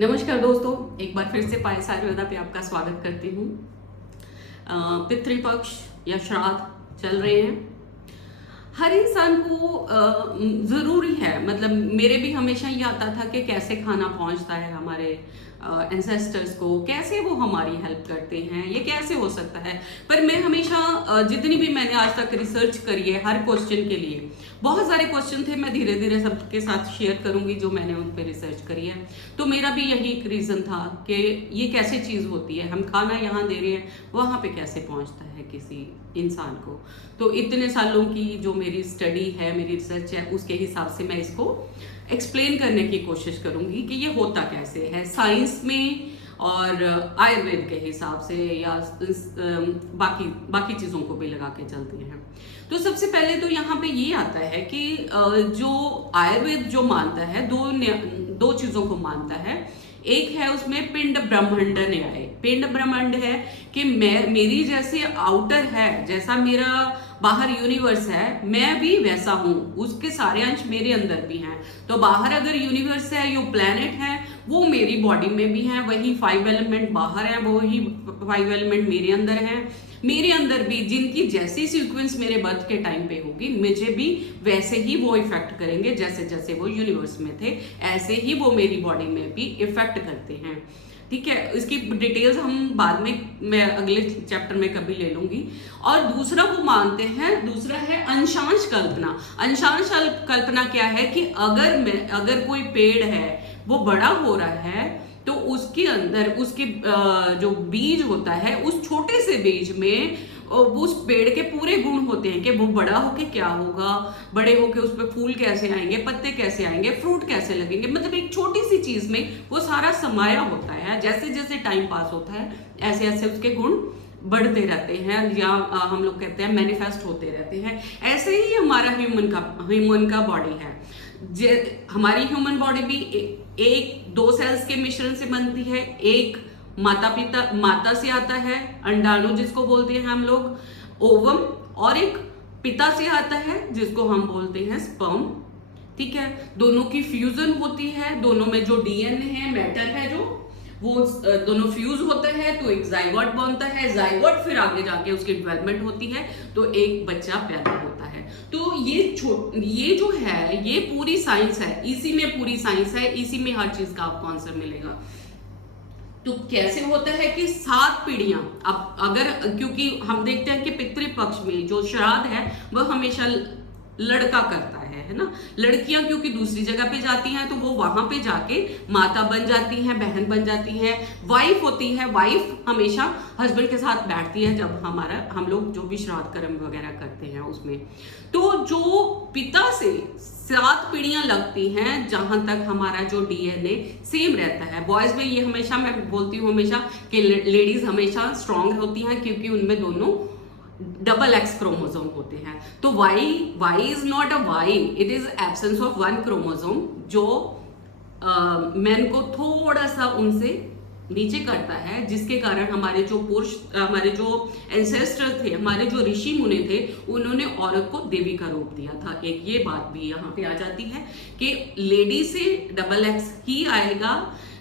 नमस्कार दोस्तों, एक बार फिर से पायस आयुर्वेदा पे आपका स्वागत करती हूँ। पितृपक्ष या श्राद्ध चल रहे हैं। हर इंसान को ज़रूरी है, मतलब मेरे भी हमेशा ये आता था कि कैसे खाना पहुँचता है हमारे एंसेस्टर्स को, कैसे वो हमारी हेल्प करते हैं, ये कैसे हो सकता है। पर मैं हमेशा जितनी भी मैंने आज तक रिसर्च करी है हर क्वेश्चन के लिए, बहुत सारे क्वेश्चन थे, मैं धीरे धीरे सबके साथ शेयर करूंगी जो मैंने उन पर रिसर्च करी है। तो मेरा भी यही एक रीज़न था कि ये कैसे चीज़ होती है, हम खाना यहाँ दे रहे हैं, वहाँ पे कैसे पहुँचता है किसी इंसान को। तो इतने सालों की जो मेरी स्टडी है, मेरी रिसर्च है, उसके हिसाब से मैं इसको एक्सप्लेन करने की कोशिश करूंगी कि ये होता कैसे है साइंस में और आयुर्वेद के हिसाब से, या बाकी चीज़ों को भी लगा के चलती हैं। तो सबसे पहले तो यहाँ पे ये आता है कि जो आयुर्वेद जो मानता है, दो चीज़ों को मानता है। एक है उसमें पिंड ब्रह्मांड न्याय। पिंड ब्रह्मांड है कि मेरी जैसे आउटर है, जैसा मेरा बाहर यूनिवर्स है, मैं भी वैसा हूँ, उसके सारे अंश मेरे अंदर भी हैं। तो बाहर अगर यूनिवर्स है, यो प्लेनेट है, वो मेरी बॉडी में भी है, वही 5 एलिमेंट बाहर है, वही 5 एलिमेंट मेरे अंदर है। मेरे अंदर भी जिनकी जैसी सीक्वेंस मेरे बर्थ के टाइम पे होगी, मुझे भी वैसे ही वो इफेक्ट करेंगे। जैसे जैसे वो यूनिवर्स में थे, ऐसे ही वो मेरी बॉडी में भी इफेक्ट करते हैं। ठीक है, इसकी डिटेल्स हम बाद में, मैं अगले चैप्टर में कभी ले लूंगी। और दूसरा वो मानते हैं, दूसरा है अंशांश कल्पना। अंशांश कल्पना क्या है कि अगर कोई पेड़ है वो बड़ा हो रहा है, तो उसके अंदर उसके जो बीज होता है, उस छोटे से बीज में उस पेड़ के पूरे गुण होते हैं कि वो बड़ा होके क्या होगा, बड़े होके उस पर फूल कैसे आएंगे, पत्ते कैसे आएंगे, फ्रूट कैसे लगेंगे। मतलब एक छोटी सी चीज में वो सारा समाया होता है। जैसे जैसे टाइम पास होता है, ऐसे ऐसे उसके गुण बढ़ते रहते हैं, या हम लोग कहते हैं मैनिफेस्ट होते रहते हैं। ऐसे ही हमारा ह्यूमन का बॉडी है। हमारी ह्यूमन बॉडी भी एक दो सेल्स के मिश्रण से बनती है। एक माता से आता है, अंडाणु जिसको बोलते हैं हम लोग, ओवम, और एक पिता से आता है जिसको हम बोलते हैं स्पर्म। ठीक है, दोनों की फ्यूजन होती है, दोनों में जो डीएनए है, मैटर है, जो वो दोनों फ्यूज होते हैं तो एक जाइगोट बनता है। जाइगोट फिर आगे जाके उसकी डेवलपमेंट होती है, तो एक बच्चा पैदा होता है। तो ये जो है, ये पूरी साइंस है, इसी में पूरी साइंस है, इसी में हर चीज का आपको आंसर मिलेगा। तो कैसे होता है कि 7 पीढ़ियां, अब अगर, क्योंकि हम देखते हैं कि पितृपक्ष में जो श्राद्ध है वह हमेशा लड़का करता है ना। लड़कियां क्योंकि दूसरी जगह पे जाती हैं, तो वो वहां पे जाके माता बन जाती हैं, बहन बन जाती हैं, वाइफ होती है। वाइफ हमेशा हस्बैंड के साथ बैठती है जब हम लोग जो भी श्राद्ध कर्म वगैरह करते हैं उसमें। तो जो पिता से 7 पीढ़ियां लगती हैं, जहां तक हमारा जो डीएनए सेम रहता है। बॉयज में ये हमेशा, मैं बोलती हूँ हमेशा कि लेडीज हमेशा स्ट्रांग होती हैं, क्योंकि उनमें दोनों डबल एक्स क्रोमोसोम होते हैं। तो Y is not a Y, it is absence of 1 chromosome, जो मैन को थोड़ा सा उनसे नीचे करता है, जिसके कारण हमारे जो पुरुष, हमारे जो एंसेस्टर थे, हमारे जो ऋषि मुनि थे, उन्होंने औरत को देवी का रूप दिया था। एक ये बात भी यहाँ पे आ जाती है कि लेडी से डबल एक्स ही आएगा,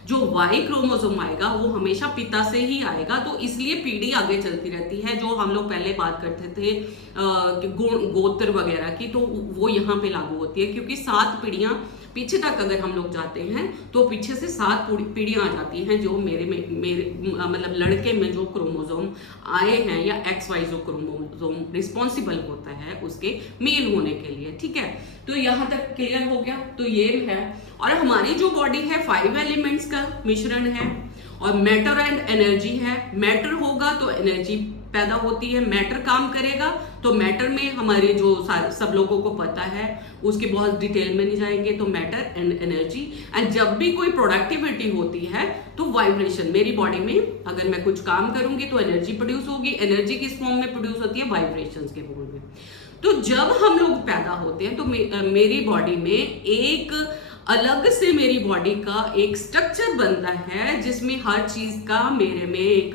जो वाई क्रोमोसोम आएगा वो हमेशा पिता से ही आएगा। तो इसलिए पीढ़ी आगे चलती रहती है। जो हम लोग पहले बात करते थे गोत्र वगैरह की, तो वो यहाँ पे लागू होती है, क्योंकि 7 पीढ़ियां पीछे तक अगर हम लोग जाते हैं तो पीछे से 7 पीढ़ियां आ जाती हैं, जो मेरे मतलब लड़के में जो क्रोमोसोम आए हैं, या XY जो क्रोमोसोम रिस्पॉन्सिबल होता है उसके मेल होने के लिए। ठीक है, तो यहाँ तक क्लियर हो गया। तो ये है, और हमारी जो बॉडी है 5 एलिमेंट्स का मिश्रण है, और मैटर एंड एनर्जी है। मैटर होगा तो एनर्जी पैदा होती है, मैटर काम करेगा तो मैटर में हमारे जो सब लोगों को पता है, उसके बहुत डिटेल में नहीं जाएंगे, तो मैटर एंड एनर्जी। एंड जब भी कोई प्रोडक्टिविटी होती है तो वाइब्रेशन, मेरी बॉडी में अगर मैं कुछ काम करूंगी तो एनर्जी प्रोड्यूस होगी। एनर्जी किस फॉर्म में प्रोड्यूस होती है? वाइब्रेशंस के फॉर्म में। तो जब हम लोग पैदा होते हैं तो मेरी बॉडी में एक अलग से मेरी बॉडी का एक स्ट्रक्चर बनता है, जिसमें हर चीज का मेरे में एक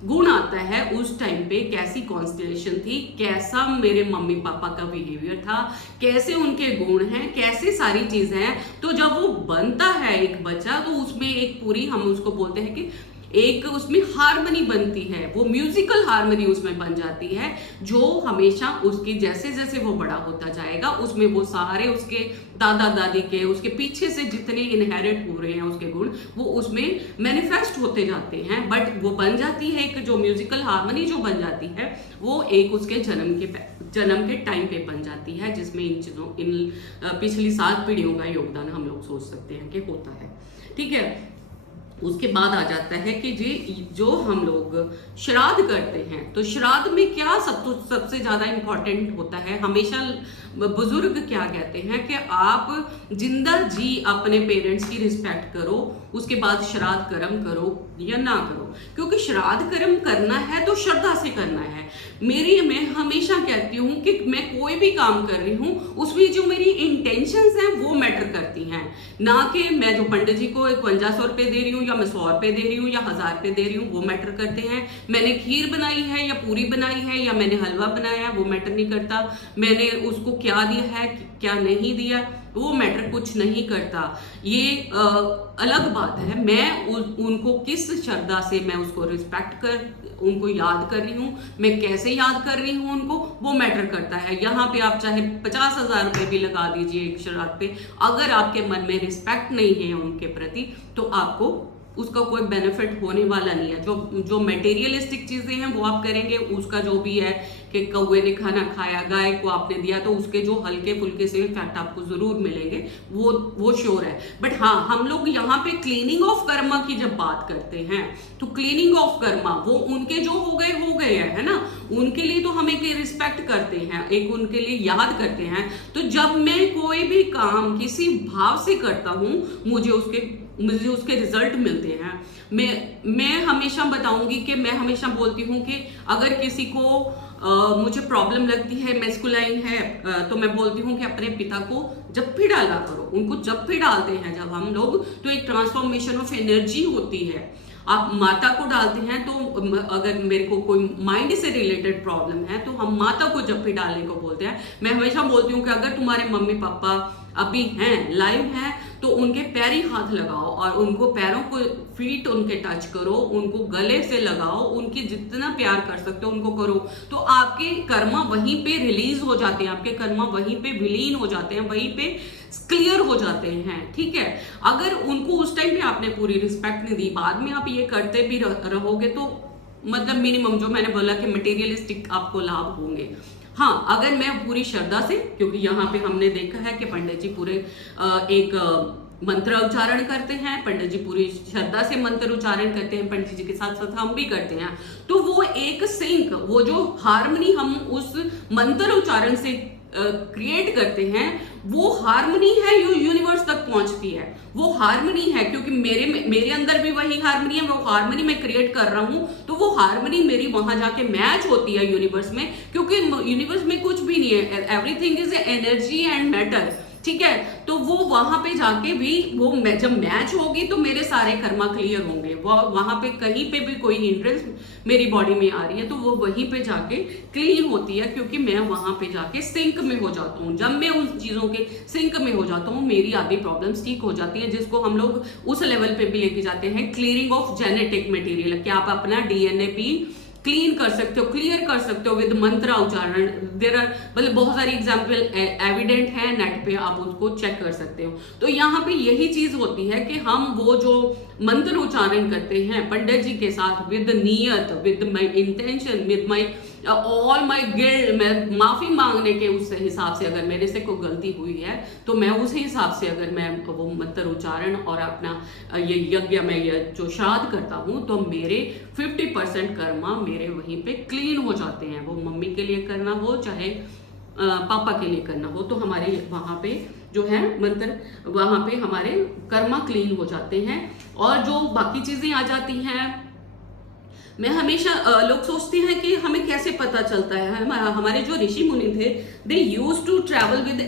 गुण आता है। उस टाइम पे कैसी कॉन्स्टिलेशन थी, कैसा मेरे मम्मी पापा का बिहेवियर था, कैसे उनके गुण हैं, कैसे सारी चीजें हैं। तो जब वो बनता है एक बच्चा, तो उसमें एक एक पूरी, हम उसको बोलते हैं कि एक उसमें हार्मनी बनती है, वो म्यूजिकल हार्मनी उसमें बन जाती है, जो हमेशा उसकी जैसे जैसे वो बड़ा होता जाएगा उसमें वो सारे उसके दादा दादी के, उसके पीछे से जितने इनहेरिट हो रहे हैं उसके गुण, वो उसमें मैनिफेस्ट होते जाते हैं। बट वो बन जाती है एक जो म्यूजिकल हार्मनी जो बन जाती है, वो एक उसके जन्म के टाइम पे बन जाती है, जिसमें इन चीजों, इन पिछली 7 पीढ़ियों का योगदान हम लोग सोच सकते हैं कि होता है। ठीक है, उसके बाद आ जाता है कि जो हम लोग श्राद्ध करते हैं, तो श्राद्ध में क्या सबसे ज्यादा इंपॉर्टेंट होता है, हमेशा बुजुर्ग क्या कहते हैं कि आप जिंदा जी अपने पेरेंट्स की रिस्पेक्ट करो, उसके बाद श्राद्ध कर्म करो या ना करो, क्योंकि श्राद्ध कर्म करना है तो श्रद्धा से करना है। मैं हमेशा कहती हूँ कि मैं कोई भी काम कर रही हूँ उसमें जो मेरी इंटेंशंस हैं वो मैटर करती हैं, ना कि मैं जो पंडित जी को 5100 रुपए दे रही हूँ या मैं 100 रुपए दे रही हूँ या 1000 रुपए दे रही हूँ, वो मैटर करते हैं। मैंने खीर बनाई है या पूरी बनाई है या मैंने हलवा बनाया है, वो मैटर नहीं करता। मैंने उसको क्या दिया है क्या नहीं दिया, वो मैटर कुछ नहीं करता। ये अलग बात है, मैं उनको किस श्रद्धा से मैं उसको रिस्पेक्ट कर उनको याद कर रही हूँ, मैं कैसे याद कर रही हूँ उनको, वो मैटर करता है। यहाँ पे आप चाहे 50,000 रुपए भी लगा दीजिए एक श्राद्ध पे, अगर आपके मन में रिस्पेक्ट नहीं है उनके प्रति तो आपको उसका कोई बेनिफिट होने वाला नहीं है। जो मटेरियलिस्टिक चीजें हैं वो आप करेंगे, उसका जो भी है कि कौवे ने खाना खाया, गाय को आपने दिया, तो उसके जो हल्के फुल्के से इफेक्ट आपको जरूर मिलेंगे, वो श्योर है। बट हाँ, हम लोग यहाँ पे क्लीनिंग ऑफ कर्मा की जब बात करते हैं तो क्लीनिंग ऑफ कर्मा वो उनके जो हो गए हैं, है ना, उनके लिए तो हम एक रिस्पेक्ट करते हैं, एक उनके लिए याद करते हैं। तो जब मैं कोई भी काम किसी भाव से करता हूँ मुझे उसके रिजल्ट मिलते हैं। मैं हमेशा बताऊंगी कि मैं हमेशा बोलती हूँ कि अगर किसी को मुझे प्रॉब्लम लगती है, मैस्कुलाइन है, तो मैं बोलती हूँ कि अपने पिता को जप्फी डाला करो। उनको जप्फी डालते हैं जब हम लोग तो एक ट्रांसफॉर्मेशन ऑफ एनर्जी होती है। आप माता को डालते हैं तो अगर मेरे को कोई माइंड से रिलेटेड प्रॉब्लम है तो हम माता को जप्फी डालने को बोलते हैं। मैं हमेशा बोलती हूँ कि अगर तुम्हारे मम्मी पापा अभी हैं, लाइव हैं, तो उनके पैरी हाथ लगाओ और उनको पैरों को, फीट उनके टच करो, उनको गले से लगाओ, उनकी जितना प्यार कर सकते हो उनको करो, तो आपके कर्मा वहीं पे रिलीज हो जाते हैं, आपके कर्मा वहीं पे विलीन हो जाते हैं, वहीं पे क्लियर हो जाते हैं। ठीक है, अगर उनको उस टाइम पे आपने पूरी रिस्पेक्ट नहीं दी, बाद में आप ये करते भी रहोगे तो मतलब मिनिमम जो मैंने बोला कि मटेरियलिस्टिक आपको लाभ होंगे। हाँ, अगर मैं पूरी श्रद्धा से, क्योंकि यहाँ पे हमने देखा है कि पंडित जी पूरे एक मंत्र उच्चारण करते हैं, पंडित जी पूरी श्रद्धा से मंत्र उच्चारण करते हैं, पंडित जी के साथ साथ हम भी करते हैं, तो वो एक सिंक, वो जो हार्मनी हम उस मंत्र उच्चारण से क्रिएट करते हैं, वो हार्मनी है जो यूनिवर्स तक पहुंचती है। वो हार्मनी है क्योंकि मेरे अंदर भी वही हार्मनी है, वो हार्मनी मैं क्रिएट कर रहा हूं, तो वो हार्मनी मेरी वहां जाके मैच होती है यूनिवर्स में, क्योंकि यूनिवर्स में कुछ भी नहीं है, everything is energy and matter. ठीक है, तो वो वहां पे जाके भी वो जब मैच होगी तो मेरे सारे कर्मा क्लियर होंगे। वो वहां पे कहीं पे भी कोई हिंड्रेंस मेरी बॉडी में आ रही है तो वो वहीं पे जाके क्लीन होती है, क्योंकि मैं वहां पे जाके सिंक में हो जाता हूँ। जब मैं उन चीजों के सिंक में हो जाता हूँ मेरी आधी प्रॉब्लम्स ठीक हो जाती है, जिसको हम लोग उस लेवल पे भी लेके जाते हैं क्लियरिंग ऑफ जेनेटिक मटेरियल, कि आप अपना डीएनए भी क्लीन कर सकते हो, क्लियर कर सकते हो विद मंत्र उच्चारण। देयर आर मतलब बहुत सारी एग्जाम्पल एविडेंट है, नेट पे आप उसको चेक कर सकते हो। तो यहाँ पे यही चीज होती है कि हम वो जो मंत्र उच्चारण करते हैं पंडित जी के साथ विद नियत, with my intention, with my all my guild, मैं माफी मांगने के उस हिसाब से अगर मेरे से कोई गलती हुई है तो मैं उस हिसाब से अगर मैं वो मंत्र उच्चारण और अपना ये यज्ञ में ये जो श्राद्ध करता हूँ तो मेरे 50% कर्मा मेरे वहीं पे क्लीन हो जाते हैं। वो मम्मी के लिए करना हो चाहे पापा के लिए करना हो, तो हमारे वहां पे जो है मंत्र, वहां पे हमारे कर्मा क्लीन हो जाते हैं। और जो बाकी चीजें आ जाती हैं मैं हमेशा लोग सोचते हैं कि हमें कैसे पता चलता है। हमारे जो ऋषि मुनि थे, they use to travel with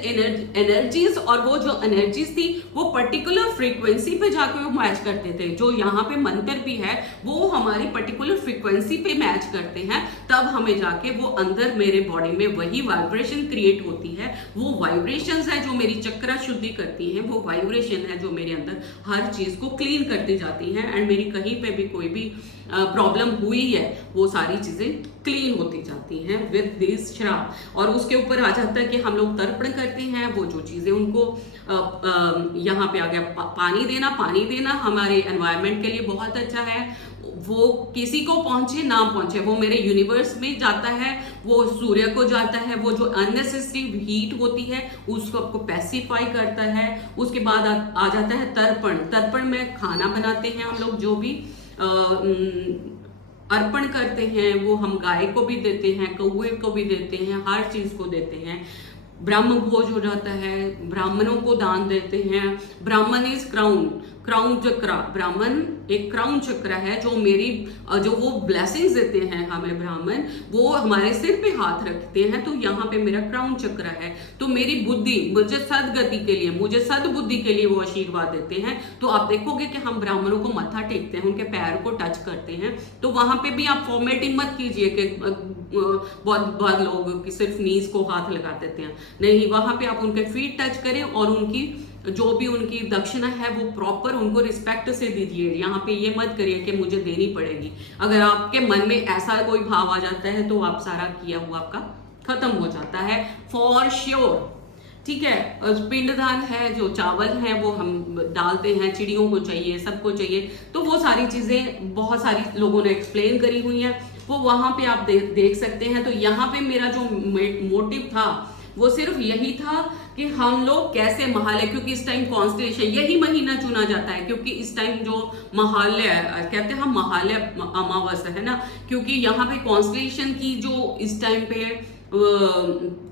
energies, और वो जो एनर्जीज थी वो पर्टिकुलर फ्रीक्वेंसी पे जाके वो मैच करते थे। जो यहाँ पे मंत्र भी है वो हमारी पर्टिकुलर फ्रीक्वेंसी पे मैच करते हैं, तब हमें जाके वो अंदर मेरे बॉडी में वही वाइब्रेशन क्रिएट होती है। वो वाइब्रेशंस है जो मेरी चक्रा शुद्धि करती हैं, वो वाइब्रेशन है जो मेरे अंदर हर चीज को क्लीन करती जाती है, एंड मेरी कहीं पे भी कोई भी प्रॉब्लम हुई है वो सारी चीजें क्लीन होती जाती हैं विद दिस श्राप। और उसके ऊपर आ जाता है कि हम लोग तर्पण करते हैं, वो जो चीजें उनको यहाँ पे आ गया पानी देना हमारे एनवायरनमेंट के लिए बहुत अच्छा है। वो किसी को पहुंचे ना पहुंचे, वो मेरे यूनिवर्स में जाता है, वो सूर्य को जाता है, वो जो अननेसेसरी हीट होती है उसको आपको पैसिफाई करता है। उसके बाद आ जाता है तर्पण में खाना बनाते हैं हम लोग, जो भी अर्पण करते हैं वो हम गाय को भी देते हैं, कौवे को भी देते हैं, हर चीज को देते हैं। ब्रह्म भोज हो जाता है, ब्राह्मणों को दान देते हैं। ब्राह्मण इज क्राउन चक्र, ब्राह्मण एक क्राउन चक्र है जो जो वो ब्लेसिंग्स देते हैं हमें ब्राह्मण, वो हमारे सिर पे हाथ रखते हैं, तो यहाँ पे मेरा क्राउन चक्र है। तो मेरी बुद्धि, मुझे सदगति के लिए, मुझे सद्बुद्धि के लिए वो आशीर्वाद देते हैं। तो आप देखोगे कि हम ब्राह्मणों को मत्था टेकते हैं, उनके पैर को टच करते हैं, तो वहां पे भी आप फॉर्मेटिंग मत कीजिए कि बहुत लोग सिर्फ नीज को हाथ लगा देते हैं, नहीं, वहां पे आप उनके फीट टच करें और उनकी जो भी उनकी दक्षिणा है वो प्रॉपर उनको रिस्पेक्ट से दीजिए। यहाँ पे ये मत करिए कि मुझे देनी पड़ेगी। अगर आपके मन में ऐसा कोई भाव आ जाता है तो आप सारा किया हुआ आपका खत्म हो जाता है फॉर श्योर। ठीक है, पिंडदान है, जो चावल है वो हम डालते हैं, चिड़ियों को चाहिए, सबको चाहिए, तो वो सारी चीजें बहुत सारी लोगों ने एक्सप्लेन करी हुई है, वो वहां पे आप देख सकते हैं। तो यहाँ पे मेरा जो मोटिव था वो सिर्फ यही था कि हम लोग कैसे महालय, क्योंकि इस टाइम कॉन्स्टेलेशन यही महीना चुना जाता है, क्योंकि इस टाइम जो महालय कहते हैं हम महालय अमावस्या है ना, क्योंकि यहाँ पे कॉन्स्टेलेशन की जो इस टाइम पे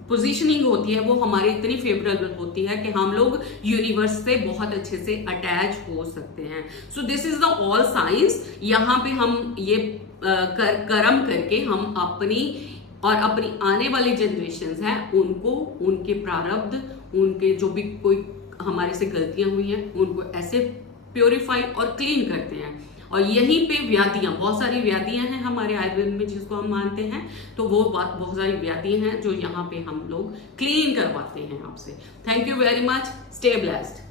पोजीशनिंग होती है वो हमारी इतनी फेवरेबल होती है कि हम लोग यूनिवर्स से बहुत अच्छे से अटैच हो सकते हैं। So this is the all science. यहाँ पे हम ये कर्म करके हम अपनी और अपनी आने वाली जनरेशन्स हैं उनको, उनके प्रारब्ध, उनके जो भी कोई हमारे से गलतियां हुई हैं उनको ऐसे प्योरीफाई और क्लीन करते हैं। और यहीं पे व्याधियां, बहुत सारी व्याधियां हैं हमारे आयुर्वेद में जिसको हम मानते हैं, तो वो बहुत सारी व्याधियां हैं जो यहाँ पे हम लोग क्लीन करवाते हैं आपसे। Thank you very much, stay blessed.